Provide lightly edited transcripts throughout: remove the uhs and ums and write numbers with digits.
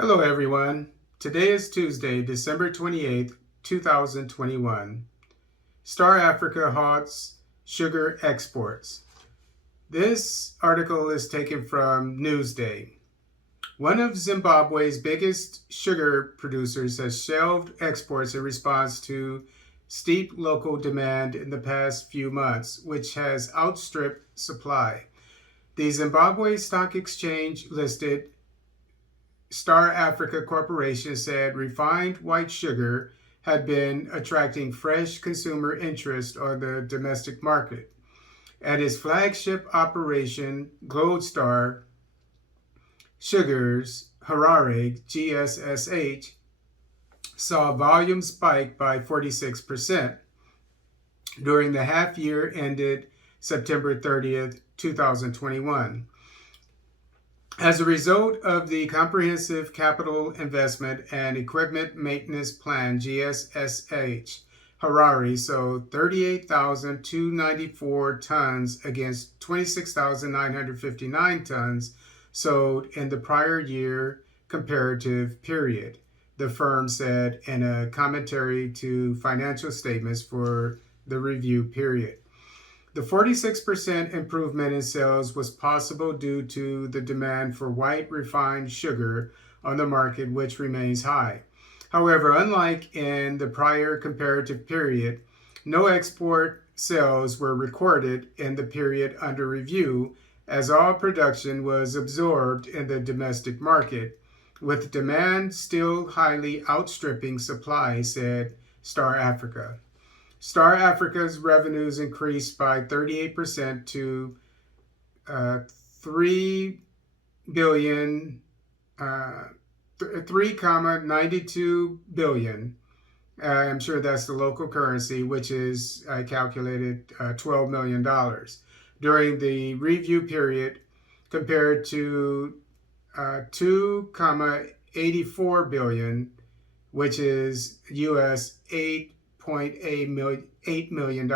Hello everyone. Today is Tuesday, December 28th, 2021. Star Africa halts sugar exports. This article is taken from Newsday. One of Zimbabwe's biggest sugar producers has shelved exports in response to steep local demand in the past few months, which has outstripped supply. The Zimbabwe Stock Exchange listed Star Africa Corporation said refined white sugar had been attracting fresh consumer interest on the domestic market. At its flagship operation, Gold Star Sugars Harare GSSH saw volume spike by 46% during the half year ended September 30th, 2021. As a result of the Comprehensive Capital Investment and Equipment Maintenance Plan, GSSH, Harare sold 38,294 tons against 26,959 tons sold in the prior year comparative period, the firm said in a commentary to financial statements for the review period. The 46% improvement in sales was possible due to the demand for white refined sugar on the market, which remains high. However, unlike in the prior comparative period, no export sales were recorded in the period under review, as all production was absorbed in the domestic market, with demand still highly outstripping supply, said Star Africa. Star Africa's revenues increased by 38% to 3,92 billion. I'm sure that's the local currency, which is, I calculated, $12 million during the review period, compared to 2,84 billion, which is US $8.8 million,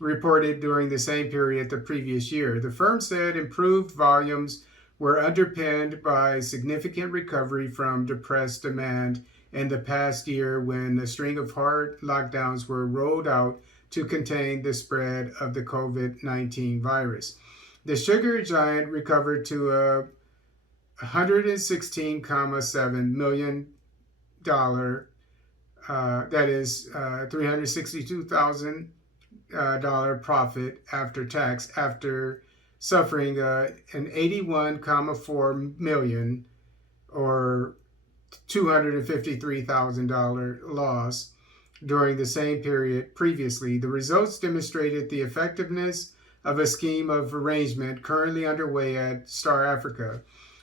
reported during the same period the previous year. The firm said improved volumes were underpinned by significant recovery from depressed demand in the past year when a string of hard lockdowns were rolled out to contain the spread of the COVID-19 virus. The sugar giant recovered to a $116.7 million that is $362,000 profit after tax, after suffering an $81.4 million or $253,000 loss during the same period previously. The results demonstrated the effectiveness of a scheme of arrangement currently underway at Star Africa.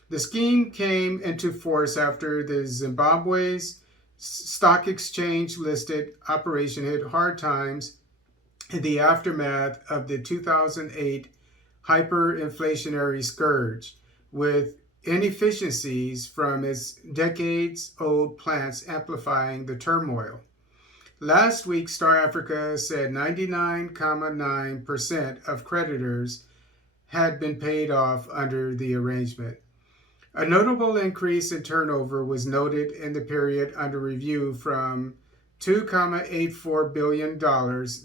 The scheme came into force after the Zimbabwe's Stock Exchange listed operation hit hard times in the aftermath of the 2008 hyperinflationary scourge, with inefficiencies from its decades-old plants amplifying the turmoil. Last week, Star Africa said 99.9% of creditors had been paid off under the arrangement. A notable increase in turnover was noted in the period under review from $2.84 billion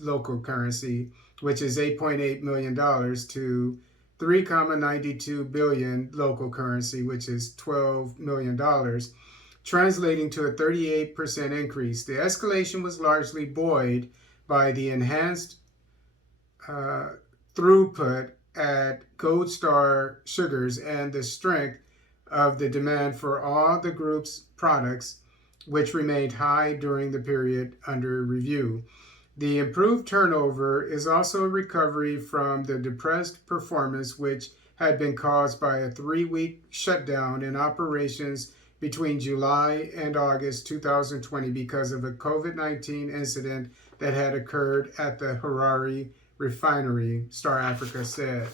local currency, which is $8.8 million, to $3.92 billion local currency, which is $12 million, translating to a 38% increase. The escalation was largely buoyed by the enhanced throughput at Gold Star Sugars and the strength of the demand for all the group's products, which remained high during the period under review. The improved turnover is also a recovery from the depressed performance, which had been caused by a 3-week shutdown in operations between July and August 2020 because of a COVID-19 incident that had occurred at the Harare refinery, Star Africa said.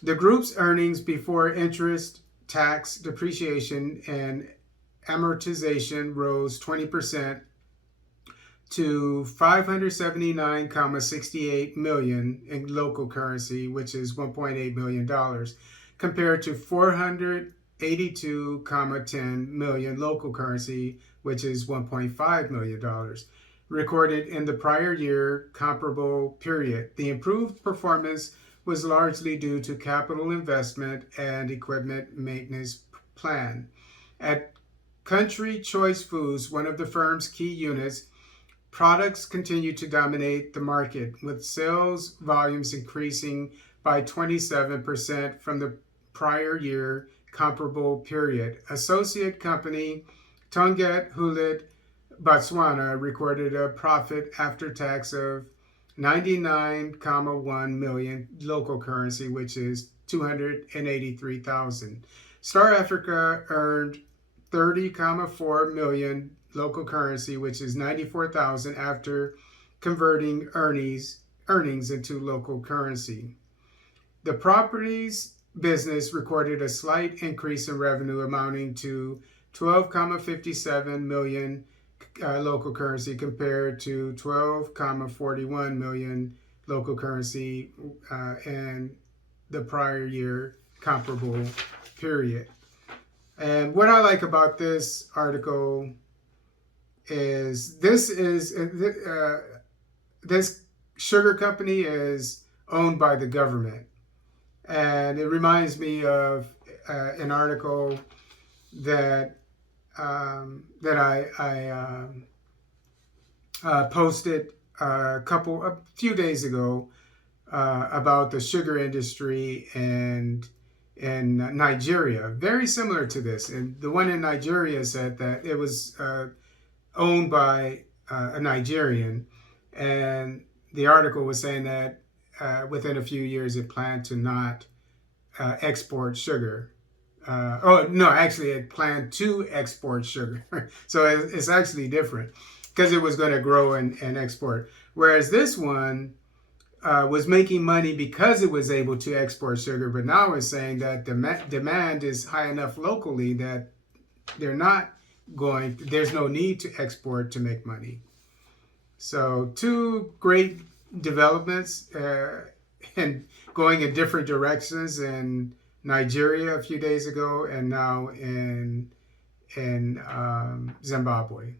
The group's earnings before interest, tax, depreciation, and amortization rose 20% to $579.68 million in local currency, which is $1.8 million, compared to $400 82.10 million local currency, which is $1.5 million, recorded in the prior year comparable period. The improved performance was largely due to capital investment and equipment maintenance plan. At Country Choice Foods, one of the firm's key units, products continue to dominate the market, with sales volumes increasing by 27% from the prior year comparable period. Associate company Tonget Hulett Botswana recorded a profit after tax of 99.1 million local currency, which is 283,000. Star Africa earned 30.4 million local currency, which is 94,000 after converting earnings into local currency. The properties business recorded a slight increase in revenue amounting to 12.57 million local currency compared to 12.41 million local currency in the prior year comparable period. And what I like about this article is this sugar company is owned by the government, and it reminds me of an article that I posted a few days ago about the sugar industry and in Nigeria, very similar to this. And the one in Nigeria said that it was owned by a Nigerian, and the article was saying that within a few years it planned to not export sugar. It planned to export sugar. So it's actually different because it was going to grow and export. Whereas this one was making money because it was able to export sugar, but now it's saying that the demand is high enough locally that there's no need to export to make money. So two great developments and going in different directions in Nigeria a few days ago and now in Zimbabwe.